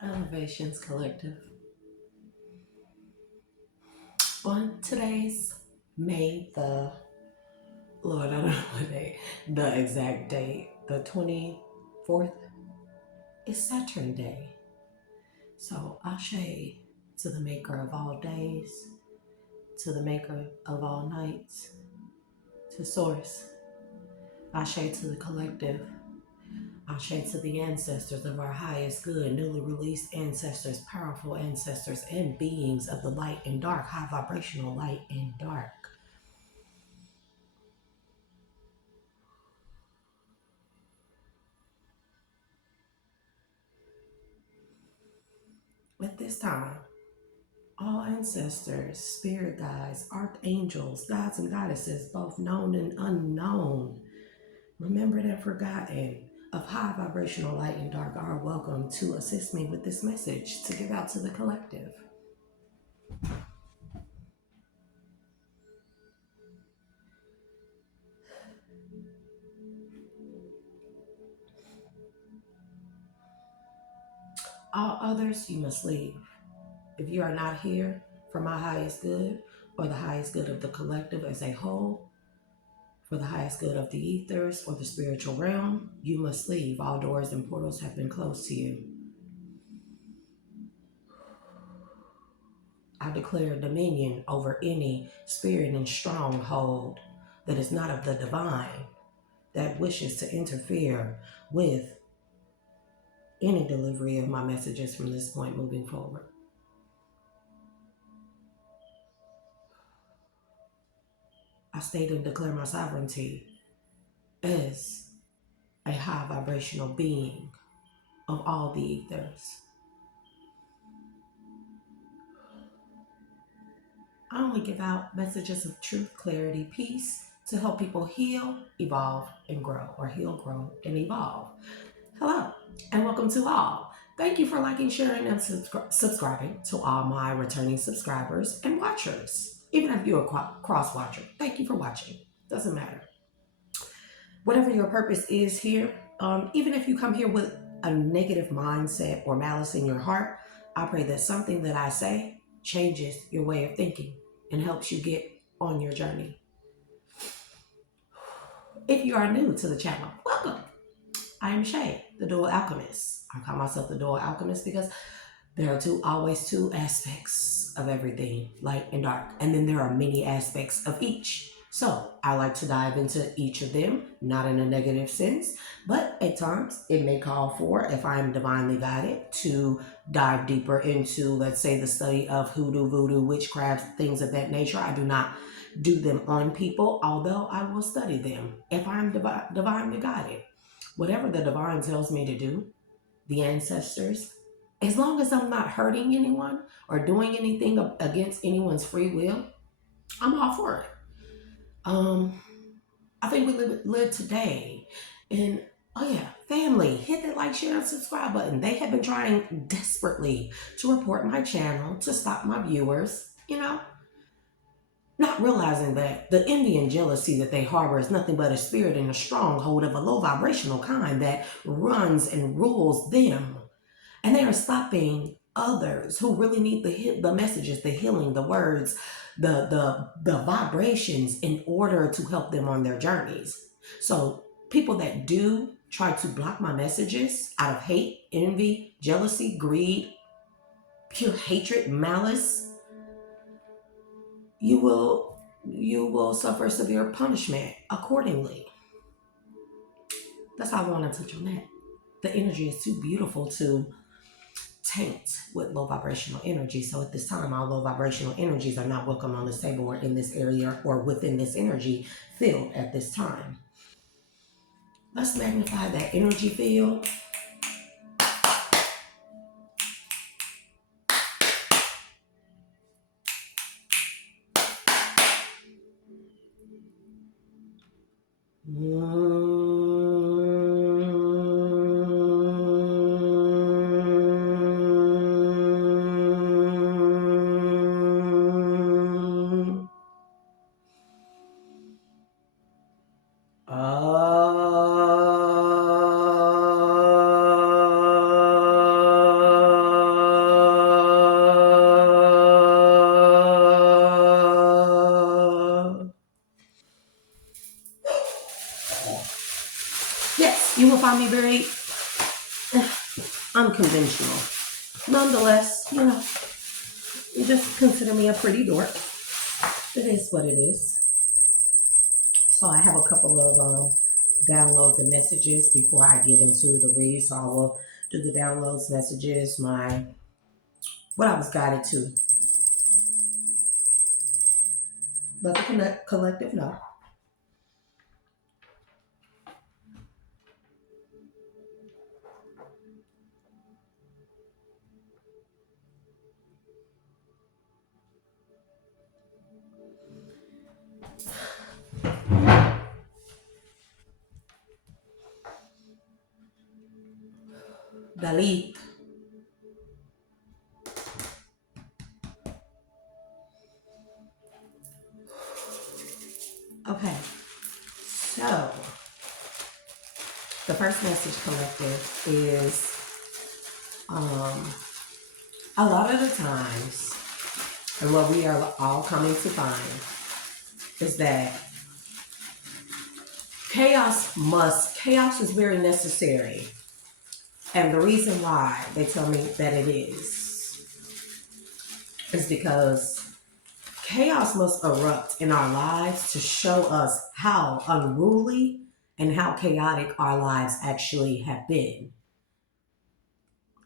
Elevations Collective. On today's May the Lord, I don't know what day, the exact date, the 24th, is Saturn Day. So Ashe to the maker of all days, to the maker of all nights, to Source. Ashe to the collective. Ashe to the ancestors of our highest good, newly released ancestors, powerful ancestors, and beings of the light and dark, high vibrational light and dark. At this time, all ancestors, spirit guides, archangels, gods and goddesses, both known and unknown, remembered and forgotten, of high vibrational light and dark, are welcome to assist me with this message to give out to the collective. All others, you must leave. If you are not here for my highest good or the highest good of the collective as a whole, for the highest good of the ethers or the spiritual realm, you must leave. All doors and portals have been closed to you. I declare dominion over any spirit and stronghold that is not of the divine, that wishes to interfere with any delivery of my messages from this point moving forward. I state and declare my sovereignty as a high vibrational being of all the ethers. I only give out messages of truth, clarity, peace to help people heal, evolve, and grow, or heal, grow, and evolve. Hello, and welcome to all. Thank you for liking, sharing, and subscribing to all my returning subscribers and watchers. Even if you're a cross watcher, thank you for watching. Doesn't matter. Whatever your purpose is here, even if you come here with a negative mindset or malice in your heart, I pray that something that I say changes your way of thinking and helps you get on your journey. If you are new to the channel, welcome. I am Shay, the Dual Alchemist. I call myself the Dual Alchemist because there are always two aspects of everything, light and dark. And then there are many aspects of each. So I like to dive into each of them, not in a negative sense, but at times it may call for, if I am divinely guided, to dive deeper into, let's say, the study of hoodoo, voodoo, witchcraft, things of that nature. I do not do them on people, although I will study them if I am divinely guided. Whatever the divine tells me to do, the ancestors, as long as I'm not hurting anyone or doing anything against anyone's free will, I'm all for it. I think we live today in, oh yeah, family. Hit that like, share, and subscribe button. They have been trying desperately to report my channel, to stop my viewers, not realizing that the envy and jealousy that they harbor is nothing but a spirit and a stronghold of a low vibrational kind that runs and rules them. And they are stopping others who really need the messages, the healing, the words, the vibrations in order to help them on their journeys. So people that do try to block my messages out of hate, envy, jealousy, greed, pure hatred, malice, you will suffer severe punishment accordingly. That's how I want to touch on that. The energy is too beautiful to taint with low vibrational energy. So at this time, all low vibrational energies are not welcome on this table or in this area or within this energy field at this time. Let's magnify that energy field. You will find me very unconventional. Nonetheless, you just consider me a pretty dork. It is what it is. So I have a couple of downloads and messages before I get into the read. So I will do the downloads, messages, my what I was guided to. Let the collective know. Delete. Okay. So the first message collective is a lot of the times, and what we are all coming to find is that chaos is very necessary. And the reason why they tell me that it is because chaos must erupt in our lives to show us how unruly and how chaotic our lives actually have been.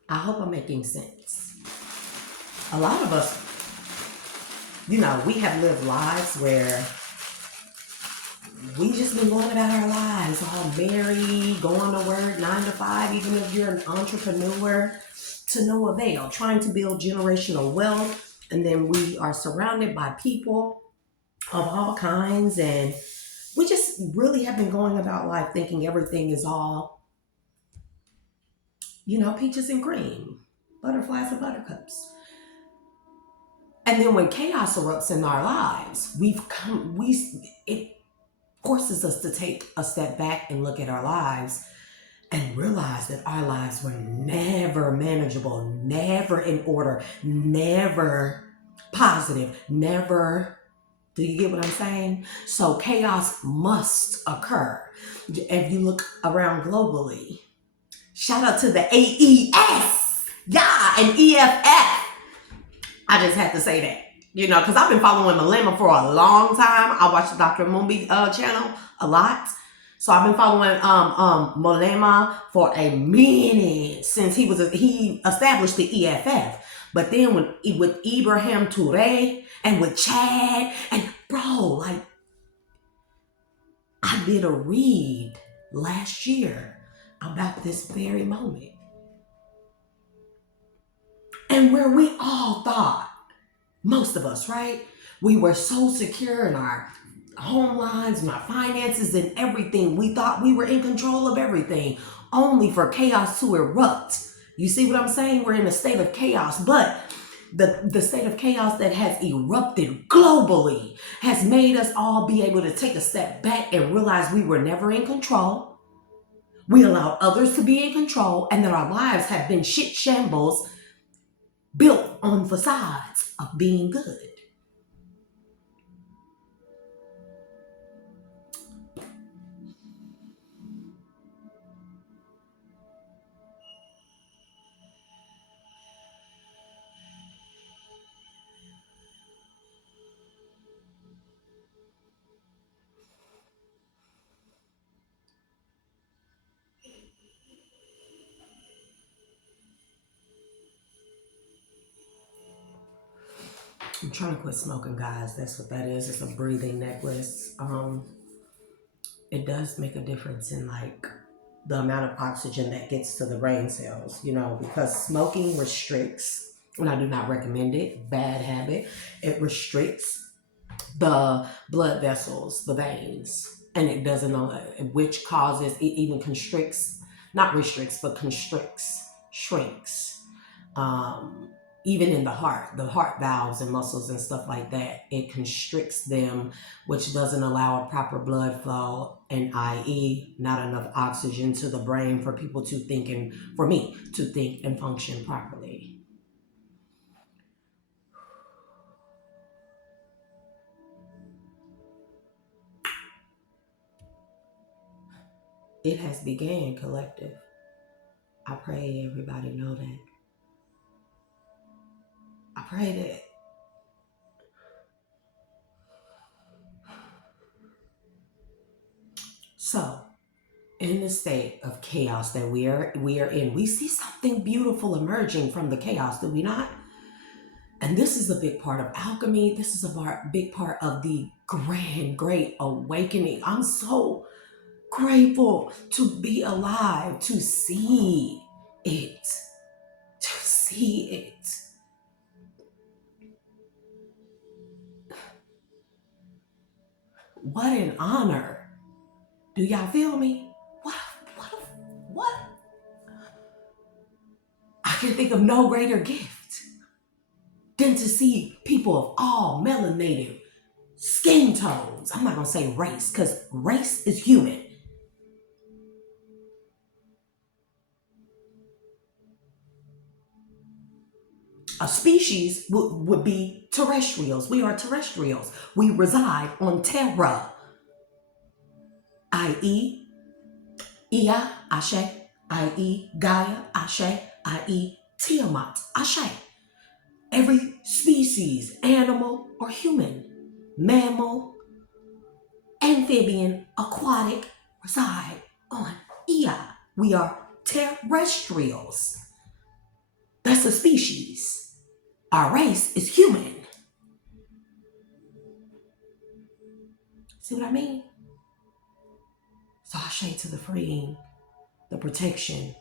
I hope I'm making sense. A lot of us, we have lived lives where we just been going about our lives, all married, going to work, 9 to 5, even if you're an entrepreneur, to no avail, trying to build generational wealth. And then we are surrounded by people of all kinds. And we just really have been going about life thinking everything is all, peaches and cream, butterflies and buttercups. And then when chaos erupts in our lives, it forces us to take a step back and look at our lives and realize that our lives were never manageable, never in order, never positive, never. Do you get what I'm saying? So chaos must occur. If you look around globally, shout out to the AES, yeah, and EFF. I just had to say that. Because I've been following Malema for a long time. I watch the Dr. Mumbi channel a lot. So I've been following Malema for a minute since he established the EFF. But then with Ibrahim Toure and with Chad and bro, like I did a read last year about this very moment. And where we all thought, most of us, right? We were so secure in our home lives and our finances and everything. We thought we were in control of everything, only for chaos to erupt. You see what I'm saying? We're in a state of chaos, but the state of chaos that has erupted globally has made us all be able to take a step back and realize we were never in control. We allowed others to be in control, and that our lives have been shit shambles built on facades of being good. I'm trying to quit smoking, guys. That's what that is. It's a breathing necklace. It does make a difference in like the amount of oxygen that gets to the brain cells, because smoking restricts, and I do not recommend it, bad habit. It restricts the blood vessels, the veins, and it doesn't know, which causes, it even constricts, not restricts, but constricts, shrinks. Um, Even in the heart valves and muscles and stuff like that, it constricts them, which doesn't allow a proper blood flow, and i.e., not enough oxygen to the brain for people to think and for me to think and function properly. it has began, collective. I pray everybody know that. I pray that. So, in the state of chaos that we are in, we see something beautiful emerging from the chaos, do we not? And this is a big part of alchemy. This is a big part of the great awakening. I'm so grateful to be alive, to see it, to see it. What an honor. Do y'all feel me? What? I can think of no greater gift than to see people of all melanated skin tones. I'm not going to say race because race is human. A species would be terrestrials. We are terrestrials. We reside on Terra, i.e., Ea, Ashe, i.e., Gaia, Ashe, i.e., Tiamat, Ashe. Every species, animal or human, mammal, amphibian, aquatic, reside on Ea. We are terrestrials. That's a species. Our race is human. See what I mean? So Ashe to the freeing, the protection,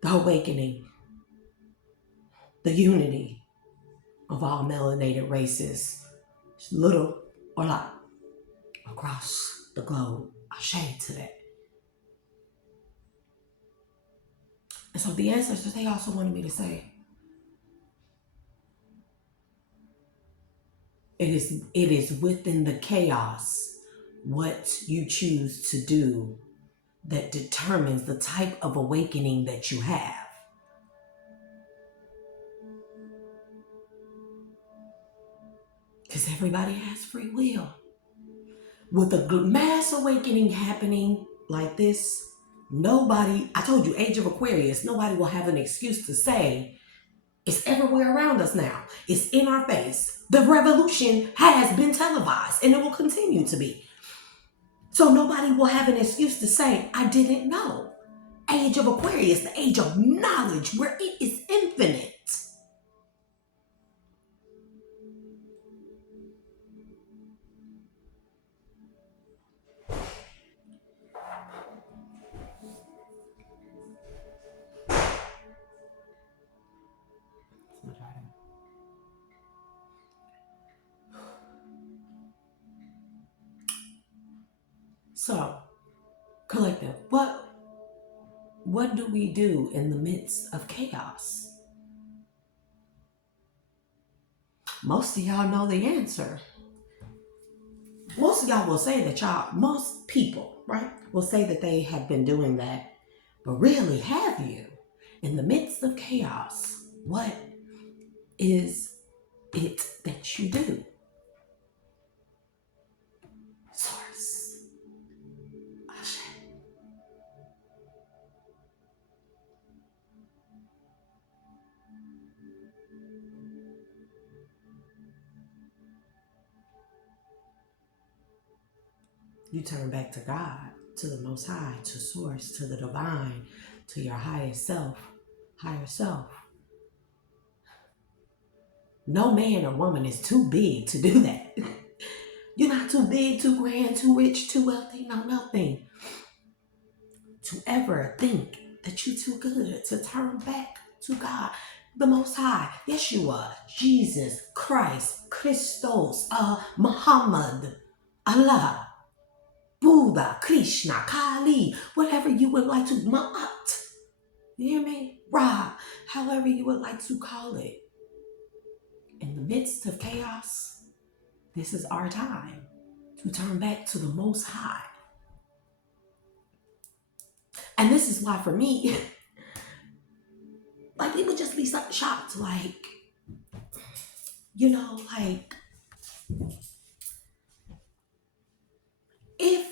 the awakening, the unity of all melanated races, little or lot, across the globe. Ashe to that. And so the ancestors, they also wanted me to say, it is within the chaos what you choose to do that determines the type of awakening that you have. Because everybody has free will. With a mass awakening happening like this, nobody, I told you, Age of Aquarius, nobody will have an excuse to say, it's everywhere around us now. It's in our face. The revolution has been televised and it will continue to be. So nobody will have an excuse to say, I didn't know. Age of Aquarius, the age of knowledge, where it is infinite. So, collective, what do we do in the midst of chaos? Most of y'all know the answer. Most of y'all will say that most people, right, will say that they have been doing that. But really, have you? In the midst of chaos, what is it that you do? Source. Ashe. You turn back to God, to the Most High, to Source, to the Divine, to your highest self, higher self. No man or woman is too big to do that. You're not too big, too grand, too rich, too wealthy, no nothing. To ever think that you're too good to turn back to God, the Most High, Yeshua, Jesus, Christ, Christos, Muhammad, Allah, Buddha, Krishna, Kali, whatever you would like to, Ma'at, you hear me? Ra, however you would like to call it. In the midst of chaos, this is our time to turn back to the Most High. And this is why for me, like it would just be something shocked, like, like if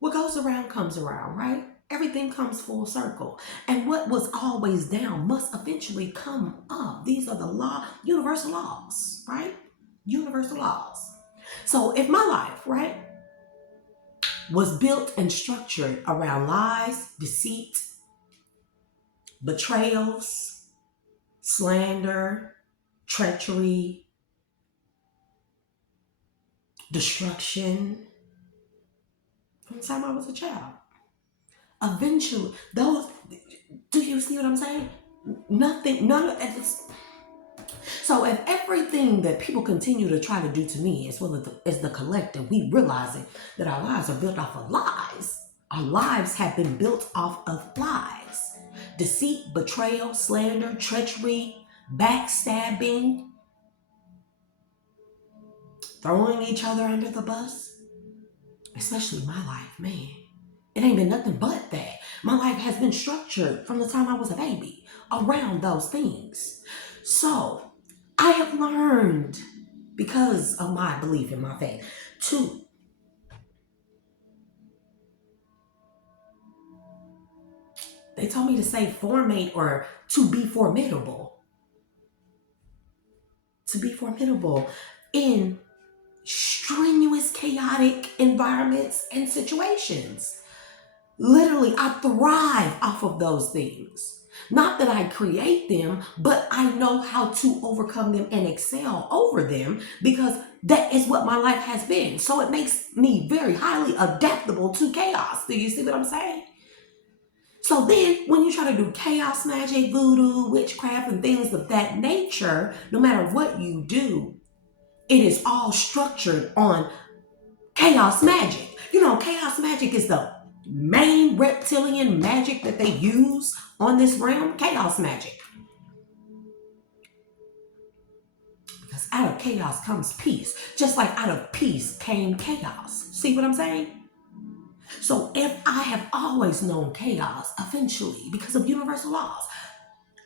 we're goes around comes around, right? Everything comes full circle. And what was always down must eventually come up. These are the universal laws, right? Universal laws. So if my life, right, was built and structured around lies, deceit, betrayals, slander, treachery, destruction, from the time I was a child. Eventually, those, do you see what I'm saying? None of it. So if everything that people continue to try to do to me, as well as the collective, we realizing that our lives are built off of lies. Our lives have been built off of lies. Deceit, betrayal, slander, treachery, backstabbing, throwing each other under the bus. Especially my life, man. It ain't been nothing but that. My life has been structured from the time I was a baby around those things. So I have learned, because of my belief in my faith, they told me to say formate or to be formidable. To be formidable in strenuous, chaotic environments and situations. Literally, I thrive off of those things. Not that I create them, but I know how to overcome them and excel over them because that is what my life has been. So it makes me very highly adaptable to chaos. Do you see what I'm saying? So then when you try to do chaos magic, voodoo, witchcraft, and things of that nature, no matter what you do, it is all structured on chaos magic. You know, chaos magic is the main reptilian magic that they use on this realm. Chaos magic. Because out of chaos comes peace. Just like out of peace came chaos. See what I'm saying? So if I have always known chaos, eventually, because of universal laws,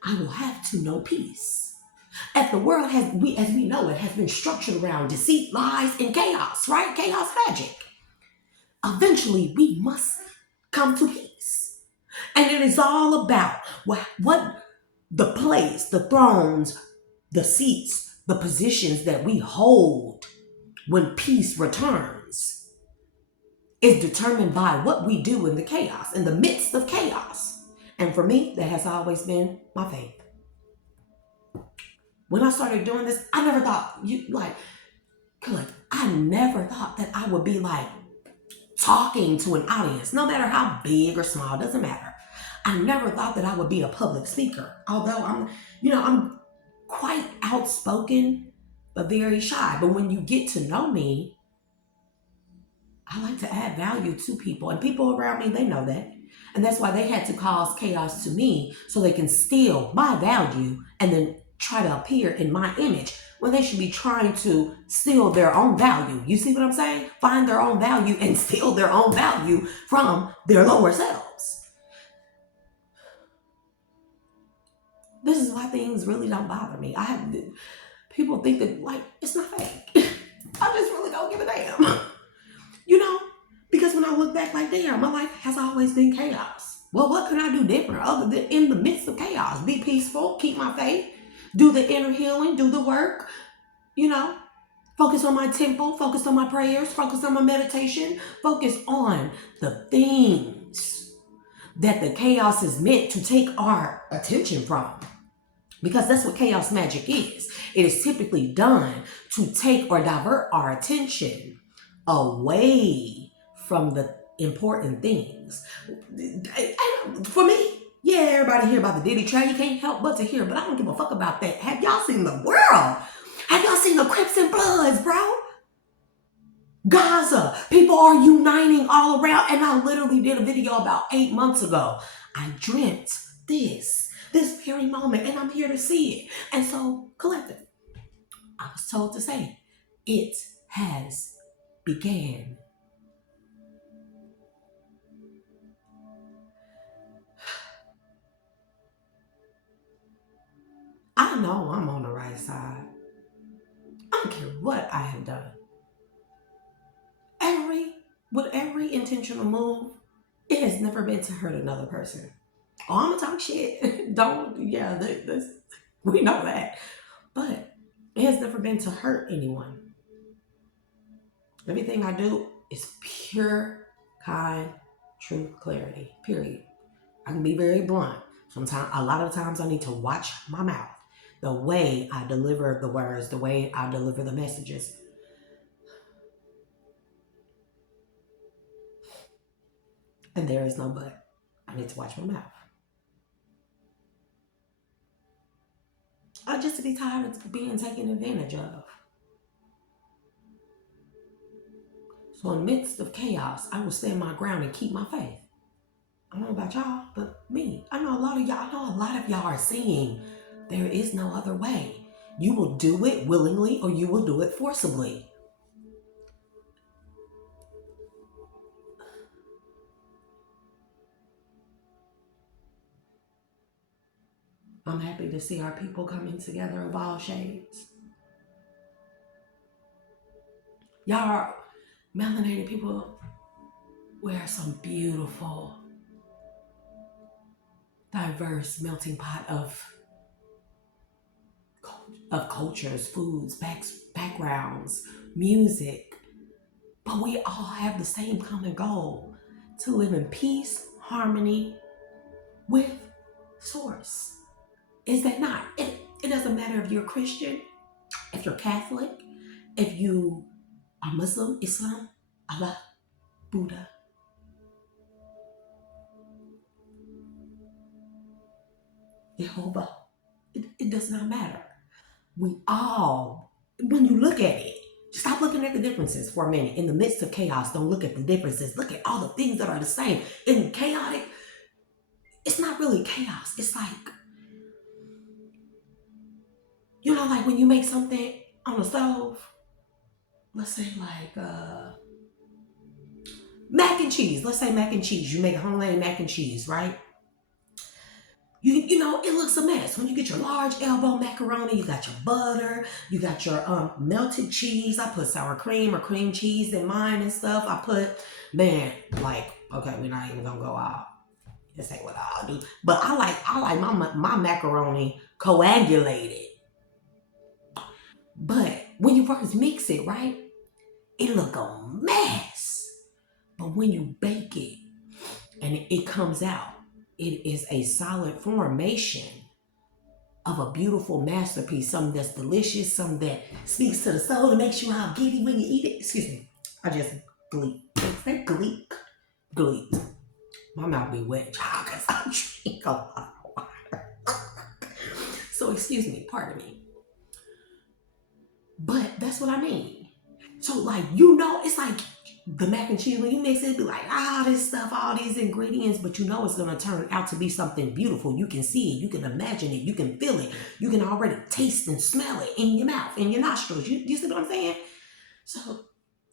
I will have to know peace. If the world as we know it, has been structured around deceit, lies, and chaos, right? Chaos magic. Eventually, we must come to peace. And it is all about what the place, the thrones, the seats, the positions that we hold when peace returns is determined by what we do in the chaos, in the midst of chaos. And for me, that has always been my faith. When I started doing this, I never thought I never thought that I would be like talking to an audience, no matter how big or small, doesn't matter. I never thought that I would be a public speaker, although I'm quite outspoken, but very shy. But when you get to know me, I like to add value to people, and people around me, they know that. And that's why they had to cause chaos to me so they can steal my value and then try to appear in my image when they should be trying to steal their own value. You see what I'm saying? Find their own value and steal their own value from their lower selves. This is why things really don't bother me. People think that it's not fake. I just really don't give a damn. Because when I look back damn, my life has always been chaos. Well, what can I do different other than in the midst of chaos? Be peaceful, keep my faith, do the inner healing, do the work, focus on my temple, focus on my prayers, focus on my meditation, focus on the things that the chaos is meant to take our attention from. Because that's what chaos magic is. It is typically done to take or divert our attention away from the important things. For me, yeah, everybody hear about the Diddy trial. You can't help but to hear, but I don't give a fuck about that. Have y'all seen the world? Have y'all seen the Crips and Bloods, bro? Gaza, people are uniting all around. And I literally did a video about 8 months ago. I dreamt this very moment, and I'm here to see it. And so, collective, I was told to say, it has began. I know I'm on the right side. I don't care what I have done. Every with every intentional move, it has never been to hurt another person. Oh, I'm gonna talk shit. Don't, yeah, we know that. But it has never been to hurt anyone. Everything I do is pure, kind, truth, clarity, period. I can be very blunt. Sometimes, a lot of times, I need to watch my mouth, the way I deliver the words, the way I deliver the messages. And there is no but. I need to watch my mouth. I just be tired of being taken advantage of. So in the midst of chaos, I will stand my ground and keep my faith. I don't know about y'all, but me. I know a lot of y'all are saying there is no other way. You will do it willingly or you will do it forcibly. I'm happy to see our people coming together of all shades. Y'all are melanated people. Wear some beautiful, diverse melting pot of cultures, foods, backgrounds, music. But we all have the same common goal: to live in peace, harmony with Source. Is that not? It doesn't matter if you're Christian, if you're Catholic, if you are Muslim, Islam, Allah, Buddha. Jehovah. It does not matter. We all, when you look at it, stop looking at the differences for a minute. In the midst of chaos, don't look at the differences. Look at all the things that are the same. In chaotic, it's not really chaos. It's like, like when you make something on the stove, let's say like mac and cheese. Let's say mac and cheese. You make a homemade mac and cheese, right? It looks a mess. When you get your large elbow macaroni, you got your butter, you got your melted cheese. I put sour cream or cream cheese in mine and stuff. I put, man, like, okay, we're not even gonna go out. This ain't what I'll do. But I like my macaroni coagulated. But when you first mix it, right, it look a mess. But when you bake it and it comes out, it is a solid formation of a beautiful masterpiece, something that's delicious, something that speaks to the soul and makes you all giddy when you eat it. Excuse me. I just gleek. Say gleek. Gleek. My mouth be wet, child, because I drink a lot of water. So excuse me, pardon me. But that's what I mean. So like, it's like the mac and cheese, when you mix it, be like, this stuff, all these ingredients, but it's going to turn out to be something beautiful. You can see it, you can imagine it, you can feel it, you can already taste and smell it in your mouth, in your nostrils. You see what I'm saying? So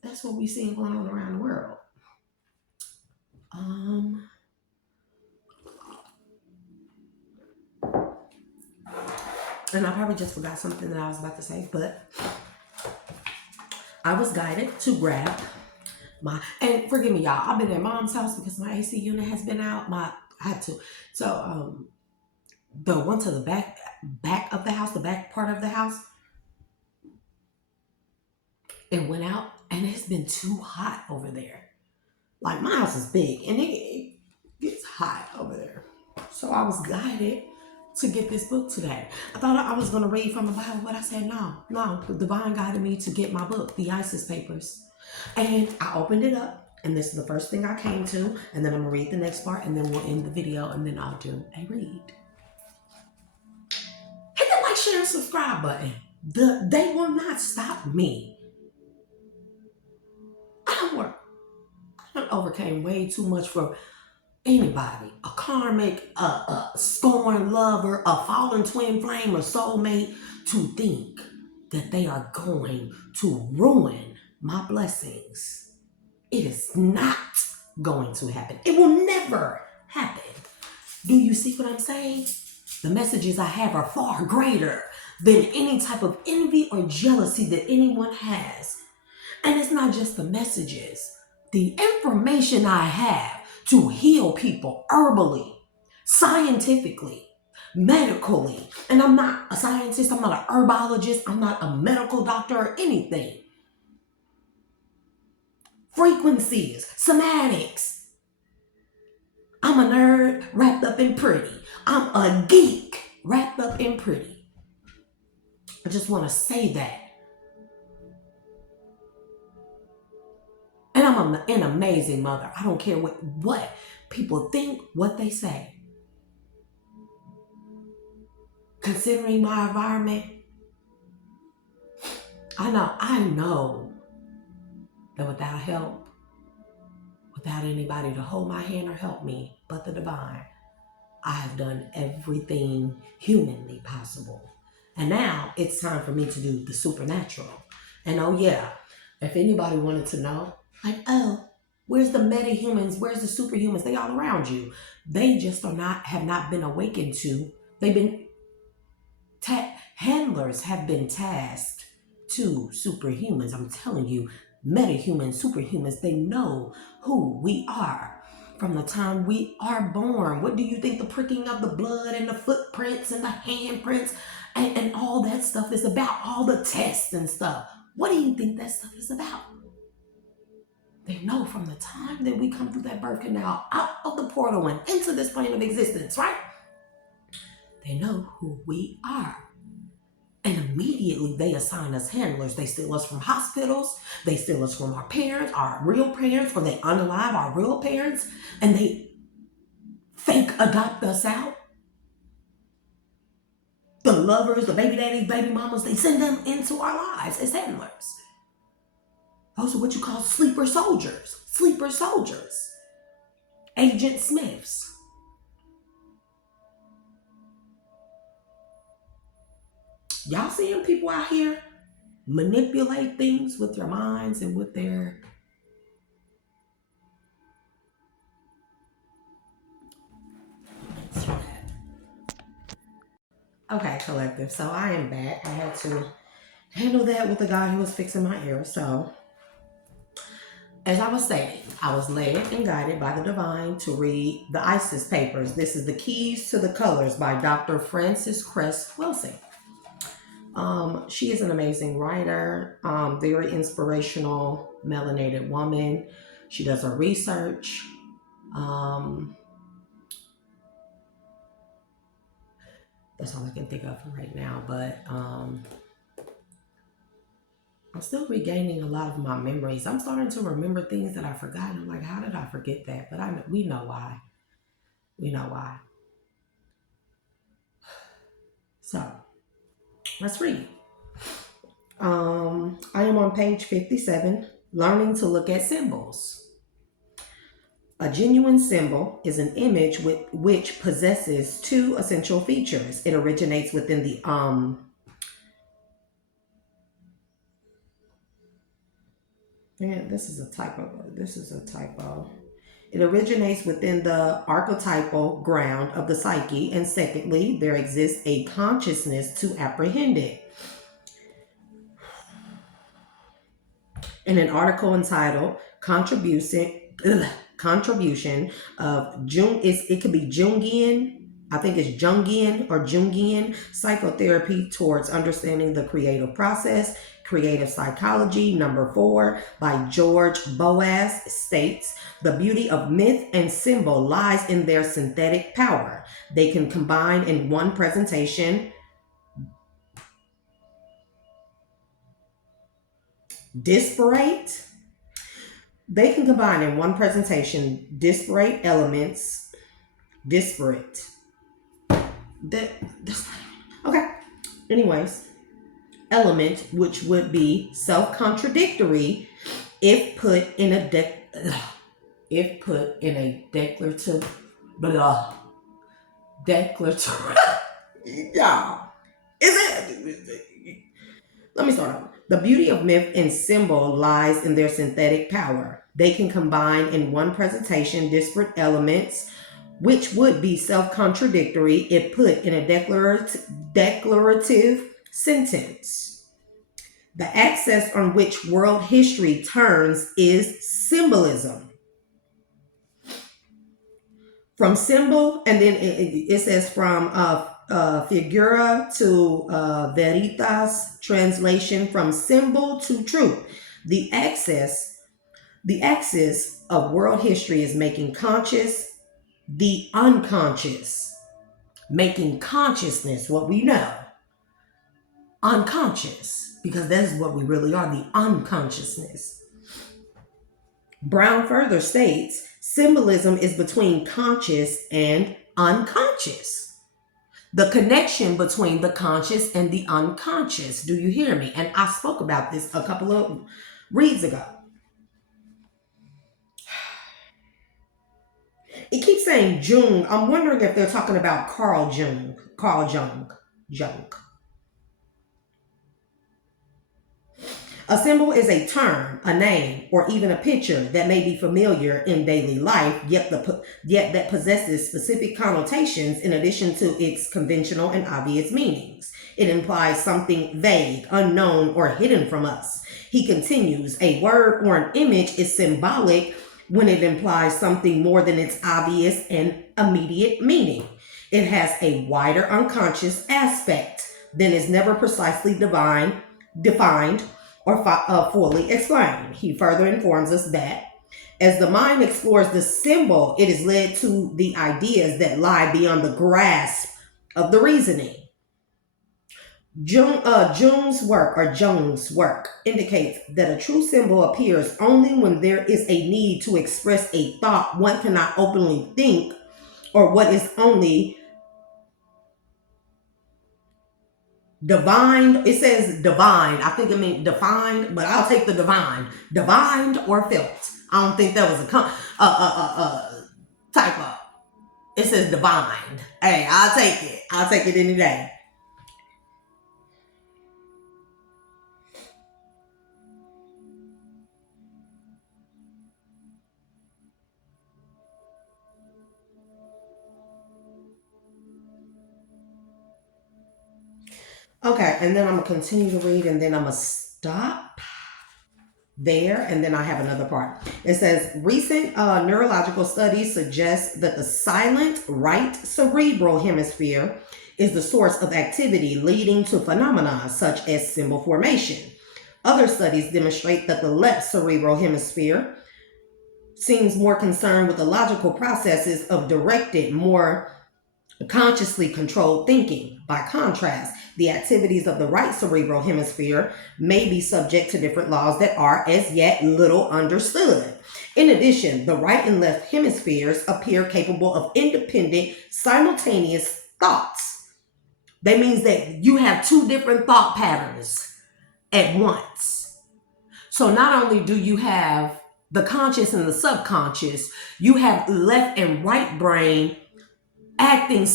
that's what we're seeing going on around the world. And I probably just forgot something that I was about to say, but I was guided to grab and forgive me, y'all, I've been at mom's house because my AC unit has been out. I had to. So the one to the back of the house, the back part of the house, it went out and it's been too hot over there. Like, my house is big and it gets hot over there. So I was guided to get this book today. I thought I was going to read from the Bible, but I said no. The divine guided me to get my book, The Isis Papers. And I opened it up, and this is the first thing I came to, and then I'm gonna read the next part, and then we'll end the video, and then I'll do a read. Hit the like, share, and subscribe button. They will not stop me. I overcame way too much for anybody. A karmic, a scorned lover, a fallen twin flame, or soulmate, to think that they are going to ruin my blessings. It is not going to happen. It will never happen. Do you see what I'm saying? The messages I have are far greater than any type of envy or jealousy that anyone has. And it's not just the messages. the information I have to heal people herbally, scientifically, medically, and I'm not a scientist, I'm not an herbologist, I'm not a medical doctor or anything. Frequencies, somatics. I'm a nerd wrapped up in pretty. I'm a geek wrapped up in pretty. I just want to say that. And I'm an amazing mother. I don't care what people think, what they say. Considering my environment, I know that without help, without anybody to hold my hand or help me but the divine, I have done everything humanly possible. And now it's time for me to do the supernatural. And oh yeah, if anybody wanted to know, like, oh, where's the metahumans? Where's the superhumans? They all around you. They just have not been awakened to. They've been handlers have been tasked to superhumans. I'm telling you, metahumans, superhumans, they know who we are from the time we are born. What do you think the pricking of the blood and the footprints and the handprints and all that stuff is about? All the tests and stuff. What do you think that stuff is about? They know from the time that we come through that birth canal, out of the portal and into this plane of existence, right? They know who we are. And immediately they assign us handlers. They steal us from hospitals. They steal us from our parents, our real parents, or they unalive our real parents. And they fake adopt us out. The lovers, the baby daddies, baby mamas, they send them into our lives as handlers. Those are what you call sleeper soldiers. Sleeper soldiers. Agent Smiths. Y'all seeing people out here manipulate things with their minds and with their... Okay, collective. So I am back. I had to handle that with the guy who was fixing my ear. So, as I was saying, I was led and guided by the divine to read the ISIS papers. This is The Keys to the Colors by Dr. Frances Cress Wilson. She is an amazing writer, very inspirational, melanated woman. She does her research. That's all I can think of for right now, but I'm still regaining a lot of my memories. I'm starting to remember things that I forgot. I'm like, how did I forget that? But we know why. We know why. So, let's read. I am on page 57, learning to look at symbols. A genuine symbol is an image which possesses two essential features. It originates within the this is a typo. It originates within the archetypal ground of the psyche, and secondly, there exists a consciousness to apprehend it. In an article entitled Contribution of Jung, it could be Jungian, I think it's Jungian or Jungian psychotherapy towards understanding the creative process, creative psychology, number 4 by George Boas states, the beauty of myth and symbol lies in their synthetic power. They can combine in one presentation disparate elements. Element which would be self-contradictory if put in a declarative yeah. Let me start off. The beauty of myth and symbol lies in their synthetic power. They can combine in one presentation disparate elements, which would be self-contradictory if put in a declarative sentence. The axis on which world history turns is symbolism. From symbol, and then it says from figura to veritas, translation from symbol to truth. The axis of world history is making conscious the unconscious, making consciousness what we know unconscious, because that is what we really are, the unconsciousness. Brown further states symbolism is between conscious and unconscious, the connection between the conscious and the unconscious. Do you hear me? And I spoke about this a couple of reads ago. It keeps saying Jung. I'm wondering if they're talking about Carl Jung. Jung. A symbol is a term, a name, or even a picture that may be familiar in daily life, yet that possesses specific connotations in addition to its conventional and obvious meanings. It implies something vague, unknown, or hidden from us. He continues, a word or an image is symbolic when it implies something more than its obvious and immediate meaning. It has a wider unconscious aspect than is never precisely defined or fully explained. He further informs us that as the mind explores the symbol, it is led to the ideas that lie beyond the grasp of the reasoning. Jung's work indicates that a true symbol appears only when there is a need to express a thought one cannot openly think, or what is only divined. It says divine. I think it means defined, but I'll take the divine. Divined or felt. I don't think that was a typo. It says divined. Hey, I'll take it. I'll take it any day. Okay, and then I'm going to continue to read, and then I'm going to stop there, and then I have another part. It says, recent neurological studies suggest that the silent right cerebral hemisphere is the source of activity leading to phenomena such as symbol formation. Other studies demonstrate that the left cerebral hemisphere seems more concerned with the logical processes of directed, more consciously controlled thinking. By contrast, the activities of the right cerebral hemisphere may be subject to different laws that are as yet little understood. In addition, the right and left hemispheres appear capable of independent, simultaneous thoughts. That means that you have two different thought patterns at once. So not only do you have the conscious and the subconscious, you have left and right brain acting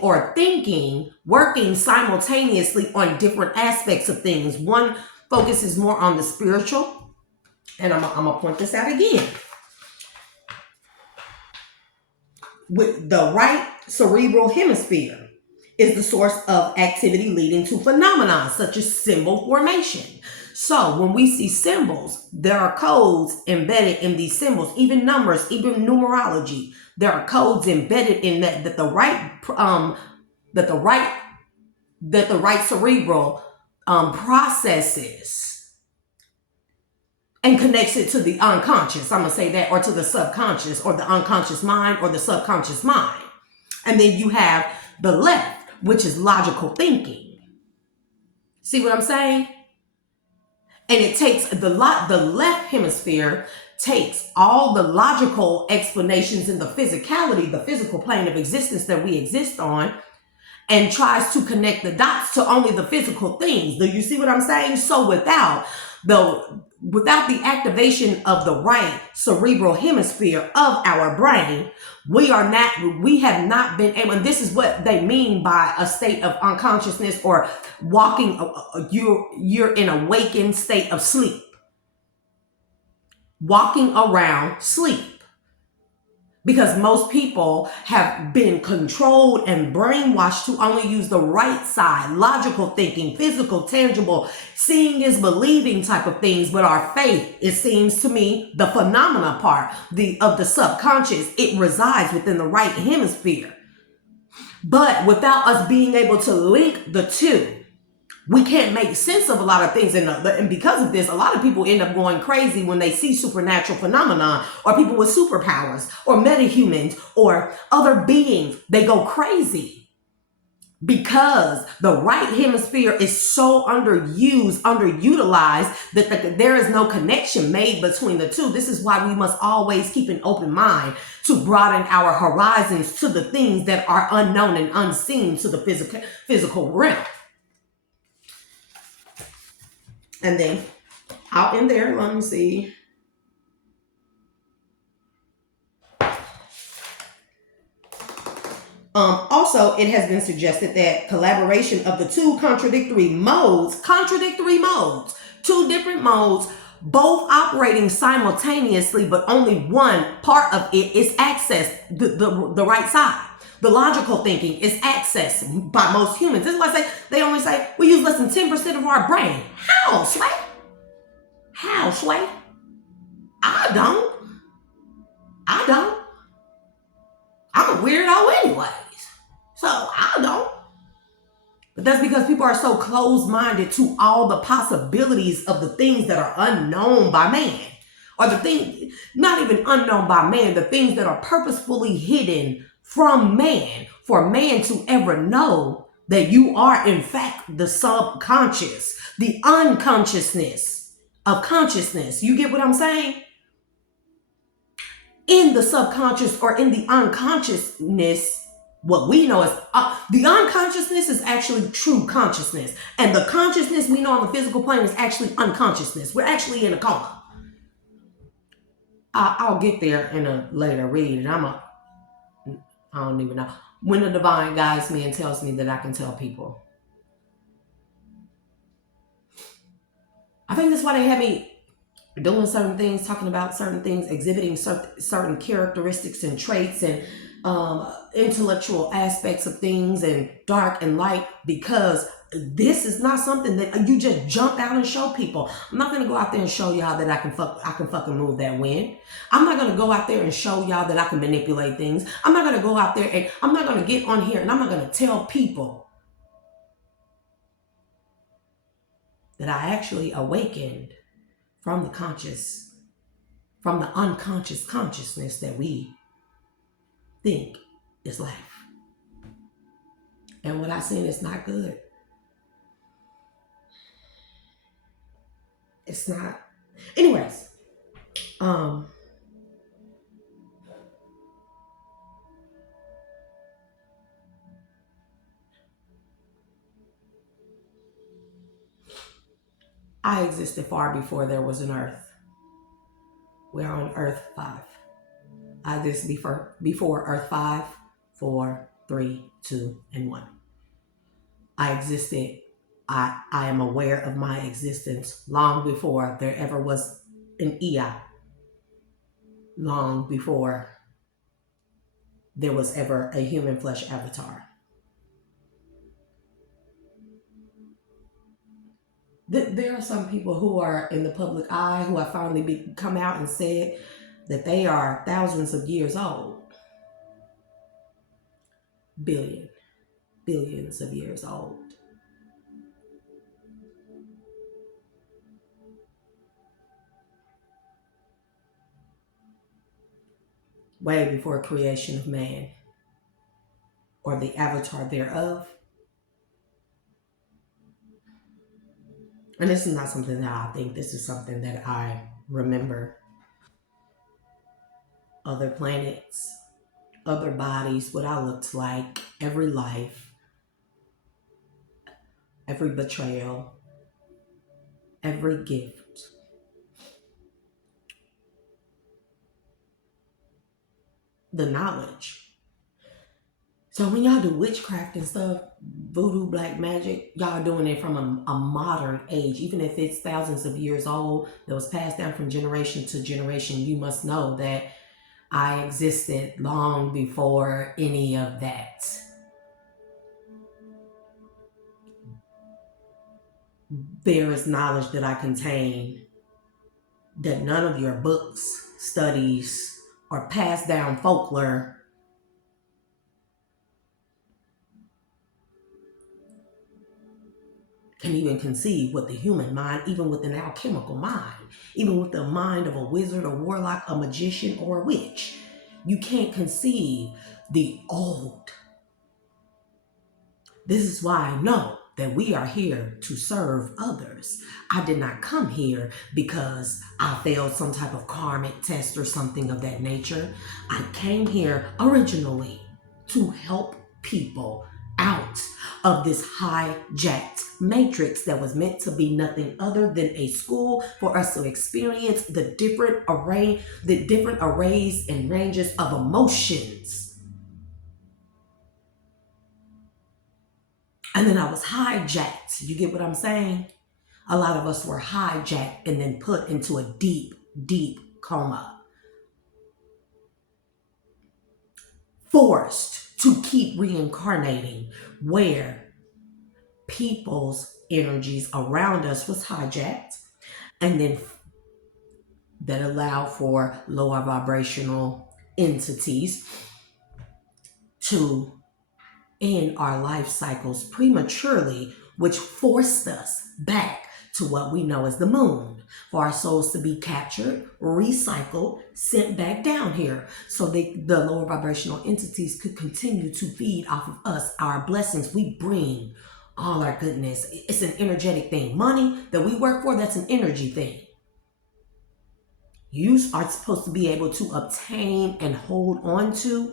or thinking, working simultaneously on different aspects of things. One focuses more on the spiritual, and I'm gonna point this out again. With the right cerebral hemisphere is the source of activity leading to phenomena such as symbol formation. So when we see symbols, there are codes embedded in these symbols, even numbers, even numerology. There are codes embedded in that the right cerebral processes and connects it to the unconscious. I'm gonna say that, or to the subconscious, or the unconscious mind, or the subconscious mind. And then you have the left, which is logical thinking. See what I'm saying? And it takes the left hemisphere takes all the logical explanations in the physicality, the physical plane of existence that we exist on, and tries to connect the dots to only the physical things. Do you see what I'm saying? So without the activation of the right cerebral hemisphere of our brain, we have not been able, and this is what they mean by a state of unconsciousness, or walking, you're in a awakened state of sleep. Walking around sleep. because most people have been controlled and brainwashed to only use the right side, logical thinking, physical, tangible, seeing is believing type of things. But our faith, it seems to me, the phenomena part of the subconscious, it resides within the right hemisphere. But without us being able to link the two, we can't make sense of a lot of things. And because of this, a lot of people end up going crazy when they see supernatural phenomena or people with superpowers or metahumans or other beings. They go crazy because the right hemisphere is so underutilized that there is no connection made between the two. This is why we must always keep an open mind to broaden our horizons to the things that are unknown and unseen to the physical realm. And then out in there, let me see. Also, it has been suggested that collaboration of the two contradictory modes, two different modes, both operating simultaneously, but only one part of it is accessed, the right side. The logical thinking is accessed by most humans. This is why they only say we use less than 10% of our brain. How, Sway? How, Sway? I don't. I'm a weirdo anyways. So I don't. But that's because people are so closed-minded to all the possibilities of the things that are unknown by man. Or the things, not even unknown by man, the things that are purposefully hidden from man, for man to ever know that you are in fact the subconscious, the unconsciousness of consciousness. You get what I'm saying? In the subconscious or in the unconsciousness, what we know is the unconsciousness is actually true consciousness. And the consciousness we know on the physical plane is actually unconsciousness. We're actually in a coma. I'll get there in a later read, and I don't even know. When the divine guides me and tells me that I can tell people. I think that's why they had me doing certain things, talking about certain things, exhibiting certain characteristics and traits and intellectual aspects of things and dark and light, because this is not something that you just jump out and show people. I'm not going to go out there and show y'all that I can fucking move that wind. I'm not going to go out there and show y'all that I can manipulate things. I'm not going to go out there and I'm not going to get on here and I'm not going to tell people that I actually awakened from the unconscious consciousness that we think is life. And what I seen is not good. It's not. Anyways, I existed far before there was an earth. We're on Earth 5. I exist before Earth 5, 4, 3, 2, and 1. I existed. I am aware of my existence long before there ever was an EI. Long before there was ever a human flesh avatar. There are some people who are in the public eye who have finally come out and said that they are thousands of years old. Billions of years old. Way before creation of man or the avatar thereof. And this is not something that I think, this is something that I remember. Other planets, other bodies, what I looked like, every life, every betrayal, every gift. The knowledge. So when y'all do witchcraft and stuff, voodoo, black magic, y'all doing it from a modern age. Even if it's thousands of years old, that was passed down from generation to generation, you must know that I existed long before any of that. There is knowledge that I contain that none of your books, studies, or passed down folklore can even conceive with the human mind, even with an alchemical mind, even with the mind of a wizard, a warlock, a magician, or a witch. You can't conceive the old. This is why I know that we are here to serve others. I did not come here because I failed some type of karmic test or something of that nature. I came here originally to help people out of this hijacked matrix that was meant to be nothing other than a school for us to experience the different arrays and ranges of emotions. And then I was hijacked. You get what I'm saying? A lot of us were hijacked and then put into a deep, deep coma. Forced to keep reincarnating where people's energies around us was hijacked. And then that allowed for lower vibrational entities to end our life cycles prematurely, which forced us back to what we know as the moon, for our souls to be captured, recycled, sent back down here so the lower vibrational entities could continue to feed off of us, our blessings. We bring all our goodness. It's an energetic thing. Money that we work for, that's an energy thing. You are supposed to be able to obtain and hold on to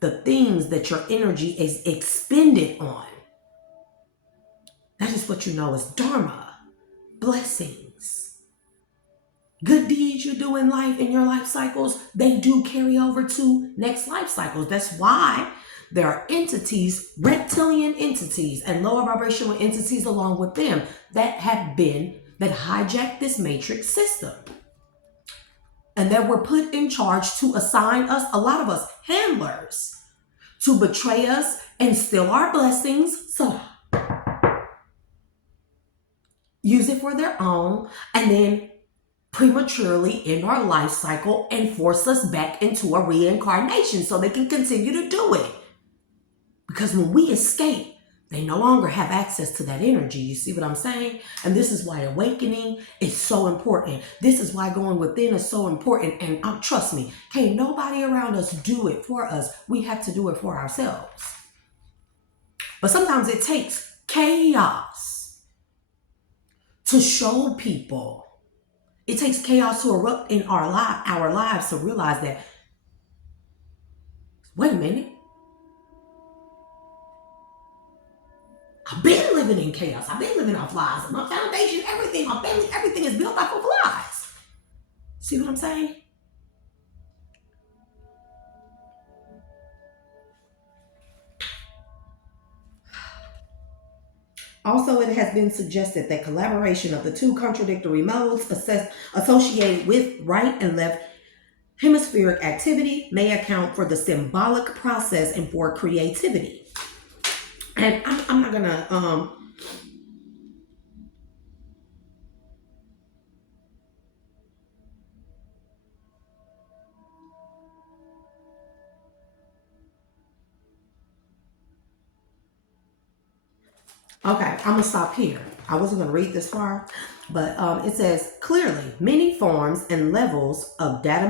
the things that your energy is expended on. That is what you know as dharma, blessings. Good deeds you do in life, in your life cycles, they do carry over to next life cycles. That's why there are entities, reptilian entities, and lower vibrational entities along with them that hijacked this matrix system. And that were put in charge to assign us, a lot of us, handlers, to betray us and steal our blessings. So use it for their own, and then prematurely end our life cycle and force us back into a reincarnation so they can continue to do it. Because when we escape, they no longer have access to that energy. You see what I'm saying? And this is why awakening is so important. This is why going within is so important. And trust me, can't nobody around us do it for us. We have to do it for ourselves. But sometimes it takes chaos to show people. It takes chaos to erupt in our lives to realize that, wait a minute, I've been living in chaos. I've been living off lies. My foundation, everything, my family, everything is built off of lies. See what I'm saying? Also, it has been suggested that collaboration of the two contradictory modes associated with right and left hemispheric activity may account for the symbolic process and for creativity. And I'm not gonna okay, I'm gonna stop here. I wasn't gonna read this far, but it says clearly many forms and levels of data